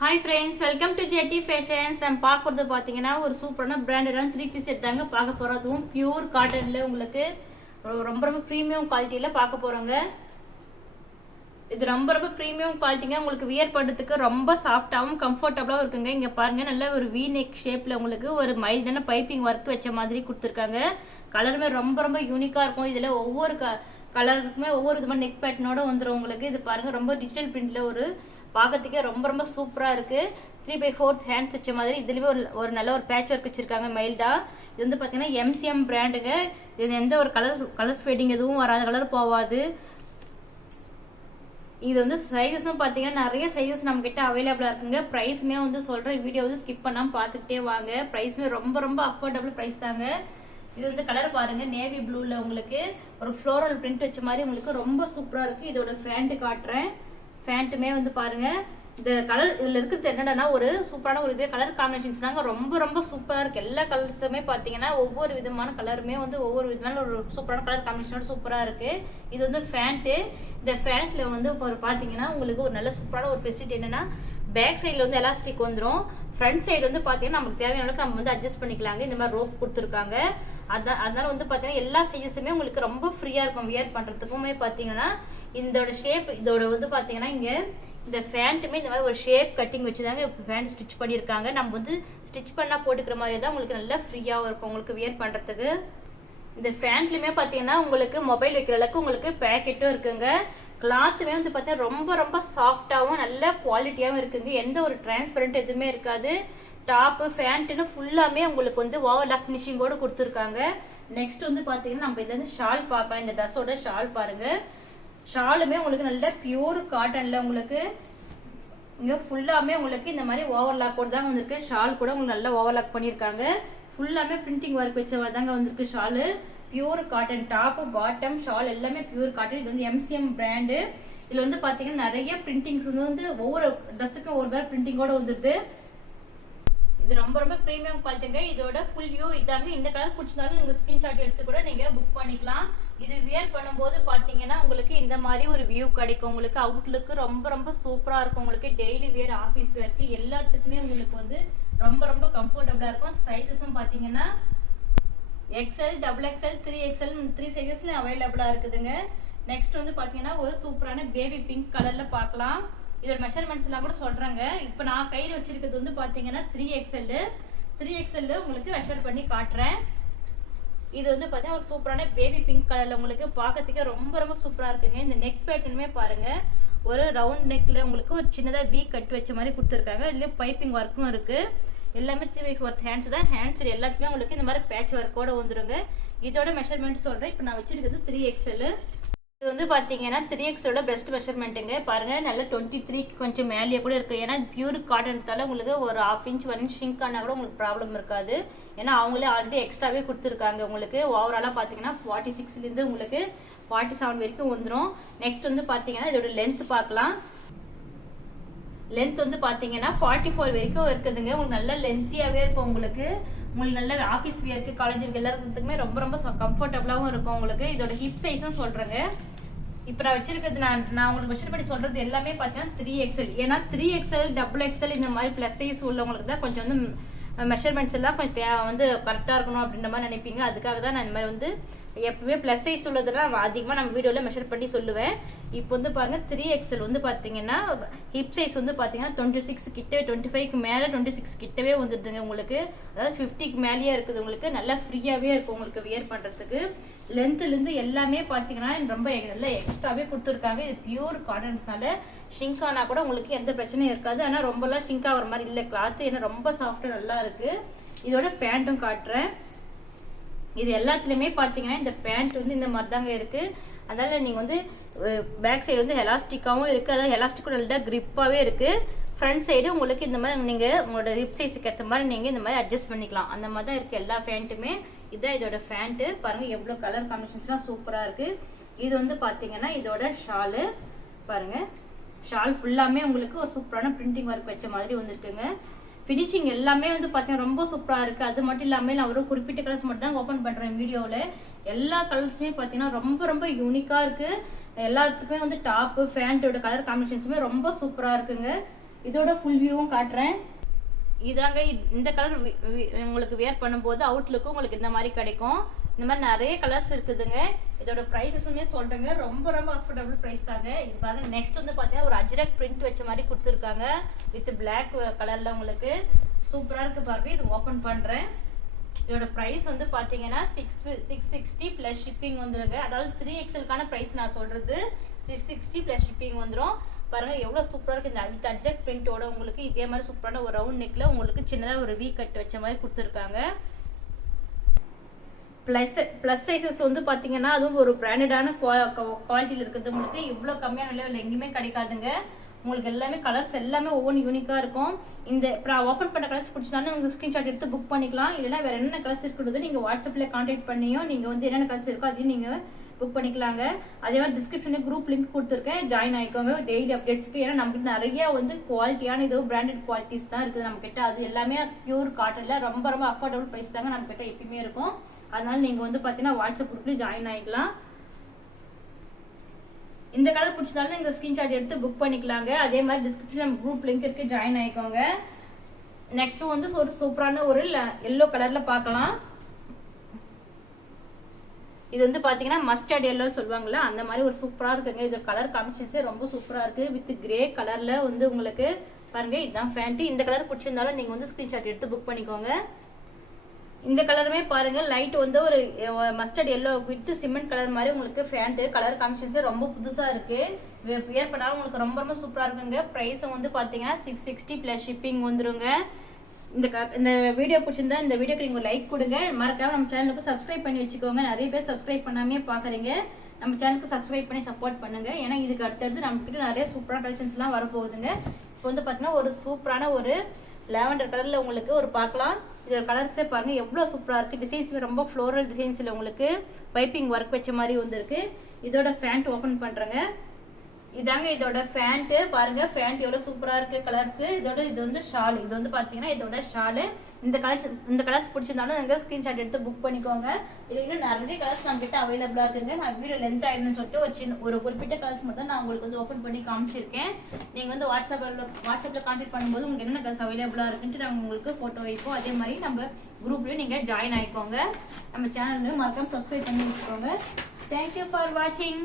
Hi friends, welcome to Jetty Fashions. நம்ம பார்க்குறது பார்த்தீங்கன்னா ஒரு சூப்பரான பிராண்டடான 3 பீஸ் செட் தாங்க பார்க்க போகிறோம். அதுவும் பியூர் காட்டனில் உங்களுக்கு ரொம்ப ரொம்ப ப்ரீமியம் குவாலிட்டியில் பார்க்க போகிறோங்க. இது ரொம்ப ரொம்ப ப்ரீமியம் குவாலிட்டிங்க. உங்களுக்கு வியர் பண்ணுறதுக்கு ரொம்ப சாஃப்டாகவும் கம்ஃபர்டபுளாகவும் இருக்குங்க. இங்கே பாருங்கள், நல்ல ஒரு வி நெக் ஷேப்பில் உங்களுக்கு ஒரு மைல்டான பைப்பிங் ஒர்க் வச்ச மாதிரி கொடுத்துருக்காங்க. கலருமே ரொம்ப ரொம்ப யூனிக்காக இருக்கும். இதில் ஒவ்வொரு கலருக்குமே ஒவ்வொரு விதமான நெக் பேட்டர்னோட வந்துடும் உங்களுக்கு. இது பாருங்கள், ரொம்ப டிஜிட்டல் பிரிண்டில் ஒரு பார்க்கறதுக்கே ரொம்ப ரொம்ப சூப்பராக இருக்குது. 3/4 ஹேண்ட்ஸ் வச்ச மாதிரி இதுலேயுமே ஒரு நல்ல ஒரு பேட்ச் ஒர்க் வச்சிருக்காங்க மைல்டா. இது வந்து பார்த்தீங்கன்னா MCM பிராண்டுங்க. இது எந்த ஒரு கலர்ஸ் ஃபேடிங் எதுவும் வராது, கலர் போகாது. இது வந்து சைஸஸும் பார்த்தீங்கன்னா நிறைய சைஸஸ் நம்மக்கிட்ட அவைலபிளாக இருக்குங்க. ப்ரைஸுமே வந்து சொல்கிறேன், வீடியோ வந்து ஸ்கிப் பண்ணாமல் பார்த்துக்கிட்டே வாங்க. ப்ரைஸுமே ரொம்ப ரொம்ப அஃபோர்டபுள் ப்ரைஸ் தாங்க. இது வந்து கலர் பாருங்க, நேவி ப்ளூவில் உங்களுக்கு ஒரு ஃப்ளோரல் பிரிண்ட் வச்ச மாதிரி உங்களுக்கு ரொம்ப சூப்பராக இருக்குது. இதோட ஃபேண்ட்டு காட்டுறேன். ஃபேண்ட்டுமே வந்து பாருங்க, இந்த கலர் இதில் இருக்கிறது என்னன்னா ஒரு சூப்பரான ஒரு இதே கலர் காம்பினேஷன்ஸ் தாங்க. ரொம்ப ரொம்ப சூப்பராக இருக்குது. எல்லா கலர்ஸுமே பார்த்தீங்கன்னா ஒவ்வொரு விதமான கலருமே வந்து ஒவ்வொரு விதமான ஒரு சூப்பரான கலர் காம்பினேஷனோட சூப்பராக இருக்குது. இது வந்து ஃபேண்ட்டு. இந்த ஃபேண்ட்டில் வந்து இப்போ பார்த்தீங்கன்னா உங்களுக்கு ஒரு நல்ல சூப்பரான ஒரு ஃபெசிலிட்டி என்னன்னா, பேக் சைடில் வந்து எலாஸ்டிக் வந்துடும். ஃப்ரண்ட் சைடு வந்து பார்த்தீங்கன்னா நமக்கு தேவையான அளவுக்கு நம்ம வந்து அட்ஜஸ்ட் பண்ணிக்கலாங்க. இந்த மாதிரி ரோப் கொடுத்துருக்காங்க. அதனால வந்து பார்த்தீங்கன்னா எல்லா சைஸஸுமே உங்களுக்கு ரொம்ப ஃப்ரீயாக இருக்கும் வியர் பண்ணுறதுக்குமே. பார்த்தீங்கன்னா இதோட ஷேப் இதோட வந்து பார்த்தீங்கன்னா இங்கே இந்த ஃபேண்ட்டுமே இந்த மாதிரி ஒரு ஷேப் கட்டிங் வச்சு தாங்க ஃபேண்ட் ஸ்டிச் பண்ணியிருக்காங்க. நம்ம வந்து ஸ்டிச் பண்ணால் போட்டுக்கிற மாதிரி தான் உங்களுக்கு நல்லா ஃப்ரீயாகவும் இருக்கும் உங்களுக்கு வியர் பண்ணுறதுக்கு. இந்த ஃபேண்ட்லையுமே பார்த்தீங்கன்னா உங்களுக்கு மொபைல் வைக்கிற அளவுக்கு உங்களுக்கு பேக்கெட்டும் இருக்குங்க. கிளாத்துமே வந்து பார்த்தீங்கன்னா ரொம்ப ரொம்ப சாஃப்டாகவும் நல்ல குவாலிட்டியாகவும் இருக்குங்க. எந்த ஒரு டிரான்ஸ்பரண்ட் எதுவுமே இருக்காது. டாப்பு ஃபேண்ட்டுன்னு ஃபுல்லாமே உங்களுக்கு வந்து ஓவர்லாக் ஃபினிஷிங்கோடு கொடுத்துருக்காங்க. நெக்ஸ்ட் வந்து பார்த்தீங்கன்னா நம்ம இதுல இருந்து ஷால் பார்க்கலாம். இந்த ட்ரெஸ்ஸோட ஷால் பாருங்க. ஷாலுமே உங்களுக்கு நல்ல பியூர் காட்டன்ல உங்களுக்கு இங்கே ஃபுல்லாமே உங்களுக்கு இந்த மாதிரி ஓவர்லாக்கோடு தாங்க வந்திருக்கு. ஷால் கூட உங்களுக்கு நல்லா ஓவர்லாக் பண்ணியிருக்காங்க. ஃபுல்லாமே பிரிண்டிங் ஒர்க் வச்ச மாதிரி தாங்க வந்திருக்கு shawl. Pure cotton top bottom shawl எல்லாமே பியூர் காட்டன். இது வந்து MCM பிராண்டு. இதில் வந்து பார்த்தீங்கன்னா நிறைய பிரிண்டிங்ஸ் வந்து ஒவ்வொரு ட்ரெஸ்ஸுக்கும் ஒரு பேர் பிரிண்டிங்கோட வந்துடுது. இது ரொம்ப ரொம்ப ப்ரீமியம் குவாலிட்டிங்க. இதோட ஃபுல் வியூ இதாங்க. இந்த கலர் பிடிச்சிருந்தாலும் நீங்கள் ஸ்கிரீன்ஷாட் எடுத்து கூட நீங்கள் புக் பண்ணிக்கலாம். இது வியர் பண்ணும்போது பார்த்தீங்கன்னா உங்களுக்கு இந்த மாதிரி ஒரு வியூ கிடைக்கும். உங்களுக்கு அவுட்லுக்கு ரொம்ப ரொம்ப சூப்பராக இருக்கும். உங்களுக்கு டெய்லி வியர், ஆஃபீஸ் வியர்க்கு எல்லாத்துக்குமே உங்களுக்கு வந்து ரொம்ப ரொம்ப கம்ஃபர்டபுளாக இருக்கும். சைஸஸும் பார்த்தீங்கன்னா XL, XXL, 3XL 3 சைஸஸ்ல அவைலபிளாக இருக்குதுங்க. நெக்ஸ்ட் வந்து பார்த்தீங்கன்னா ஒரு சூப்பரான பேபி பிங்க் கலரில் பார்க்கலாம். இதோட மெஷர்மெண்ட்ஸ் எல்லாம் கூட சொல்றாங்க. இப்போ நான் கையில் வச்சிருக்கிறது வந்து பார்த்தீங்கன்னா 3XL உங்களுக்கு மெஷர் பண்ணி காட்டுறேன். இது வந்து பார்த்தீங்கன்னா ஒரு சூப்பரான பேபி பிங்க் கலரில் உங்களுக்கு பார்க்கறதுக்கே ரொம்ப ரொம்ப சூப்பராக இருக்குங்க. இந்த நெக் பேட்டர்னுமே பாருங்க, ஒரு ரவுண்ட் நெக்கில் உங்களுக்கு ஒரு சின்னதாக வீ கட் வச்ச மாதிரி கொடுத்துருக்காங்க. இதுலேயே பைப்பிங் ஒர்க்கும் இருக்குது. எல்லாமே 3/4 ஹேண்ட்ஸ் தான். ஹேண்ட்ஸ் எல்லாத்துக்குமே உங்களுக்கு இந்த மாதிரி பேட்ச் ஒர்க்கோட வந்துடுங்க. இதோட மெஷர்மெண்ட் சொல்கிறேன். இப்போ நான் வச்சிருக்கிறது 3XL. இது வந்து பார்த்தீங்கன்னா 3XLோட பெஸ்ட் மெஷர்மெண்ட்டுங்க. பாருங்கள், நல்லா 23க்கு கொஞ்சம் மேலேயே கூட இருக்குது. ஏன்னா பியூர் காட்டன்தால உங்களுக்கு ஒரு 1/2 இன்ச் 1 இன்ச் ஷிங்க் ஆனால் கூட உங்களுக்கு ப்ராப்ளம் இருக்காது. ஏன்னா அவங்களே ஆல்ரெடி எக்ஸ்ட்ராவே கொடுத்துருக்காங்க. உங்களுக்கு ஓவராலாக பார்த்தீங்கன்னா 46லேருந்து உங்களுக்கு 47 வரைக்கும் வந்துடும். நெக்ஸ்ட் வந்து பார்த்தீங்கன்னா இதோட லென்த் பார்க்கலாம். லென்த் வந்து பார்த்தீங்கன்னா 44 வரைக்கும் இருக்குதுங்க. உங்களுக்கு நல்ல லென்த்தியாகவே இருக்கும். உங்களுக்கு நல்ல ஆஃபீஸ் வியருக்கு, காலேஜுக்கு எல்லாருக்குமே ரொம்ப ரொம்ப கம்ஃபர்டபுளாகவும் இருக்கும். உங்களுக்கு இதோட ஹிப் சைஸும் சொல்கிறேங்க. இப்போ நான் வச்சிருக்கிறது நான் உங்களுக்கு மெஷர் பண்ணி சொல்கிறது எல்லாமே பார்த்தீங்கன்னா 3XL. ஏன்னா 3XL, XXL இந்த மாதிரி ப்ளஸ் சைஸ் உள்ளவங்களுக்கு தான் கொஞ்சம் வந்து மெஷர்மெண்ட்ஸ் எல்லாம் கொஞ்சம் வந்து கரெக்டாக இருக்கணும் அப்படின்ற மாதிரி நினைப்பீங்க. அதுக்காக தான் நான் இந்த மாதிரி வந்து எப்பவுமே ப்ளஸ் சைஸ் உள்ளதெல்லாம் அதிகமாக நம்ம வீடியோவில் மெஷர் பண்ணி சொல்லுவேன். இப்போ வந்து பாருங்கள் 3XL வந்து பார்த்தீங்கன்னா ஹிப் சைஸ் வந்து பார்த்தீங்கன்னா 26 கிட்டவே, 25க்கு மேலே 26 கிட்டவே வந்துடுதுங்க உங்களுக்கு. அதாவது 50க்கு மேலேயே இருக்குது. உங்களுக்கு நல்லா ஃப்ரீயாகவே இருக்கும் உங்களுக்கு வியர் பண்ணுறதுக்கு. லென்த்துலேருந்து எல்லாமே பார்த்தீங்கன்னா ரொம்ப நல்லா எக்ஸ்ட்ராவே கொடுத்துருக்காங்க. இது பியூர் காட்டன்னால ஷிங்க் ஆனால் கூட உங்களுக்கு எந்த பிரச்சனையும் இருக்காது. ஆனால் ரொம்பலாம் ஷிங்க் ஆகிற மாதிரி இல்லை கிளாத்து. ஏன்னா ரொம்ப சாஃப்டாக நல்லா இருக்குது. இதோட பேண்ட்டும் காட்டுறேன். இது எல்லாத்துலேயுமே பார்த்தீங்கன்னா இந்த பேண்ட் வந்து இந்த மாதிரி தாங்க இருக்குது. அதனால் நீங்கள் வந்து பேக் சைடு வந்து எலாஸ்டிக்காகவும் இருக்குது. அதாவது எலாஸ்டிக்கும் நல்லா க்ரிப்பாகவே இருக்குது. ஃப்ரண்ட் சைடு உங்களுக்கு இந்த மாதிரி நீங்கள் உங்களோட ஹிப் சைஸுக்கு ஏற்ற மாதிரி நீங்கள் இந்த மாதிரி அட்ஜஸ்ட் பண்ணிக்கலாம். அந்த மாதிரி தான் இருக்குது எல்லா பேண்ட்டுமே. இதுதான் இதோட பேண்ட்டு. பாருங்கள் எவ்வளோ கலர் காம்பினேஷன்ஸ்லாம் சூப்பராக இருக்குது. இது வந்து பார்த்தீங்கன்னா இதோட ஷாலு பாருங்கள். ஷால் ஃபுல்லாமே உங்களுக்கு ஒரு சூப்பரான பிரிண்டிங் ஒர்க் வச்ச மாதிரி வந்துருக்குங்க. ஃபினிஷிங் எல்லாமே வந்து பார்த்தீங்கன்னா ரொம்ப சூப்பராக இருக்குது. அது மட்டும் இல்லாமல் நான் ஒரு குறிப்பிட்ட கலர்ஸ் மட்டும் தான் ஓப்பன் பண்ணுறேன் வீடியோவில். எல்லா கலர்ஸுமே பார்த்தீங்கன்னா ரொம்ப ரொம்ப யூனிக்காக இருக்குது. எல்லாத்துக்குமே வந்து டாப்பு ஃபேண்ட்டோட கலர் காம்பினேஷன்ஸுமே ரொம்ப சூப்பராக இருக்குங்க. இதோட ஃபுல் வியூவும் காட்டுறேன். இதாங்க இந்த கலர் உங்களுக்கு வேர் பண்ணும்போது அவுட்லுக்கும் உங்களுக்கு இந்த மாதிரி கிடைக்கும். இந்த மாதிரி நிறைய கலர்ஸ் இருக்குதுங்க. இதோட ப்ரைஸஸுமே சொல்கிறேங்க, ரொம்ப ரொம்ப அஃபோர்டபுள் ப்ரைஸ் தாங்க. இது பாருங்க. நெக்ஸ்ட் வந்து பார்த்தீங்கன்னா ஒரு அஜ்ரக் பிரிண்ட் வச்ச மாதிரி கொடுத்துருக்காங்க வித் பிளாக் கலரில். உங்களுக்கு சூப்பராக இருக்குது பாருங்க. இது ஓப்பன் பண்ணுறேன். இதோட ப்ரைஸ் வந்து பார்த்தீங்கன்னா 660 ப்ளஸ் ஷிப்பிங் வந்துடுங்க. அதாவது 3XLக்கான ப்ரைஸ் நான் சொல்கிறது 660 ப்ளஸ் ஷிப்பிங் வந்துடும். பாருங்கள் எவ்வளோ சூப்பராக இருக்குது. இந்த வித் அஜ்ரக் பிரிண்ட்டோட உங்களுக்கு இதே மாதிரி சூப்பரான ஒரு ரவுண்ட் நெக்கில் உங்களுக்கு சின்னதாக ஒரு வீ கட் வச்ச மாதிரி கொடுத்துருக்காங்க. ப்ளஸ் சைஸஸ் வந்து பார்த்தீங்கன்னா அதுவும் ஒரு பிராண்டடான குவாலிட்டியில் இருக்குது. உங்களுக்கு இவ்வளோ கம்மியான விலையில் எங்கேயுமே கிடைக்காதுங்க. உங்களுக்கு எல்லாமே கலர்ஸ் எல்லாமே ஒவ்வொன்று யூனிக்காக இருக்கும். இந்த இப்போ நான் ஓப்பன் பண்ண கலர்ஸ் பிடிச்சினாலும் உங்களுக்கு ஸ்க்ரீன்ஷாட் எடுத்து புக் பண்ணிக்கலாம். இல்லைனா வேறு என்னென்ன கலர்ஸ் இருக்கிறது நீங்கள் வாட்ஸ்அப்பில் கான்டாக்ட் பண்ணியும் நீங்கள் வந்து என்னென்ன கலர்ஸ் இருக்கோ அதையும் நீங்கள் புக் பண்ணிக்கலாங்க. அதே மாதிரி டிஸ்கிரிப்ஷனில் குரூப் லிங்க் கொடுத்துருக்கேன், ஜாயின் ஆகிக்கோங்க டெய்லி அப்டேட்ஸ்க்கு. ஏன்னா நம்மகிட்ட நிறைய வந்து குவாலிட்டியான ஏதோ பிராண்டட் குவாலிட்டிஸ் தான் இருக்குது நம்மக்கிட்ட. அது எல்லாமே பியூர் காட்டனில் ரொம்ப ரொம்ப அஃபோர்டபுள் ப்ரைஸ் தாங்க நம்மக்கிட்ட எப்பயுமே இருக்கும். அதனால நீங்கள் வந்து பார்த்தீங்கன்னா வாட்ஸ்அப் குரூப்லேயும் ஜாயின் ஆகிக்கலாம். இந்த கலர் பிடிச்சதாலும் நீங்கள் ஸ்க்ரீன்ஷாட் எடுத்து புக் பண்ணிக்கலாங்க. அதே மாதிரி டிஸ்கிரிப்ஷன் நம்ம குரூப் லிங்க் இருக்குது, ஜாயின் ஆகிக்கோங்க. நெக்ஸ்ட்டு வந்து ஒரு சூப்பரான ஒரு எல்லோ கலரில் பார்க்கலாம். இது வந்து பார்த்தீங்கன்னா மஸ்டர்ட் எல்லோ சொல்லுவாங்கள்ல, அந்த மாதிரி ஒரு சூப்பராக இருக்குங்க. இது கலர் காம்பினேஷன்ஸே ரொம்ப சூப்பராக இருக்குது. வித் கிரே கலரில் வந்து உங்களுக்கு பாருங்கள் இதுதான் ஃபேண்ட்டு. இந்த கலர் பிடிச்சிருந்தாலும் நீங்கள் வந்து ஸ்க்ரீன்ஷாட் எடுத்து புக் பண்ணிக்கோங்க. இந்த கலருமே பாருங்க லைட் வந்து ஒரு mustard yellow with cement colour மாதிரி உங்களுக்கு ஃபேண்ட் கலர் காம்பினேஷன்ஸ் ரொம்ப புதுசா இருக்கு. வியர் பண்ணாலும் உங்களுக்கு ரொம்ப ரொம்ப சூப்பரா இருக்குங்க. பிரைஸ் வந்து பாத்தீங்கன்னா 660 பிளஸ் ஷிப்பிங் வந்துருங்க. இந்த வீடியோ பிடிச்சிருந்தா இந்த வீடியோக்கு நீங்க லைக் கொடுங்க. மறக்காம நம்ம சேனலுக்கு சப்ஸ்கிரைப் பண்ணி வச்சுக்கோங்க. நிறைய பேர் சப்ஸ்கிரைப் பண்ணாமே பாக்குறீங்க. நம்ம சேனலுக்கு சப்ஸ்கிரைப் பண்ணி சப்போர்ட் பண்ணுங்க. ஏன்னா இதுக்கு அடுத்தடுத்து நம்ம கிட்ட நிறைய சூப்பரான கலெக்ஷன்ஸ் எல்லாம் வரப்போகுதுங்க. இப்போ வந்து பாத்தீங்கன்னா ஒரு சூப்பரான ஒரு லாவெண்டர் கலர்ல உங்களுக்கு ஒரு பார்க்கலாம். இதோட கலர்ஸே பாருங்க எவ்வளோ சூப்பராக இருக்குது. டிசைன்ஸ் ரொம்ப ஃப்ளோரல் டிசைன்ஸில் உங்களுக்கு பைப்பிங் ஒர்க் வச்ச மாதிரி வந்துருக்கு. இதோட ஃபேண்ட் ஓப்பன் பண்ணுறேங்க. இதாங்க இதோட ஃபேண்ட்டு பாருங்க. ஃபேண்ட் எவ்வளோ சூப்பராக இருக்குது கலர்ஸு. இது வந்து ஷால். இது வந்து பார்த்தீங்கன்னா இதோட ஷாலு. இந்த கலர்ஸ் பிடிச்சிருந்தாலும் நீங்கள் ஸ்க்ரீன்ஷாட் எடுத்து புக் பண்ணிக்கோங்க. இது இன்னும் நிறைய கலர்ஸ் நம்மகிட்ட அவைலபிளாக இருக்குங்க. நான் வீடியோ லென்த் ஆகிடுன்னு சொல்லிட்டு ஒரு குறிப்பிட்ட கலர்ஸ் மட்டும் நான் உங்களுக்கு வந்து ஓப்பன் பண்ணி காமிச்சிருக்கேன். நீங்கள் வந்து வாட்ஸ்அப்பில் கான்டாக்ட் பண்ணும்போது உங்களுக்கு என்னென்ன கலர்ஸ் அவைலபிளாக இருக்குன்ட்டு நாங்கள் உங்களுக்கு ஃபோட்டோ வைப்போம். அதே மாதிரி நம்ம குரூப்லேயும் நீங்கள் ஜாயின் ஆகிக்கோங்க. நம்ம சேனல்லையும் மறக்காம சப்ஸ்கிரைப் பண்ணி வச்சுக்கோங்க. தேங்க்யூ ஃபார் வாட்சிங்.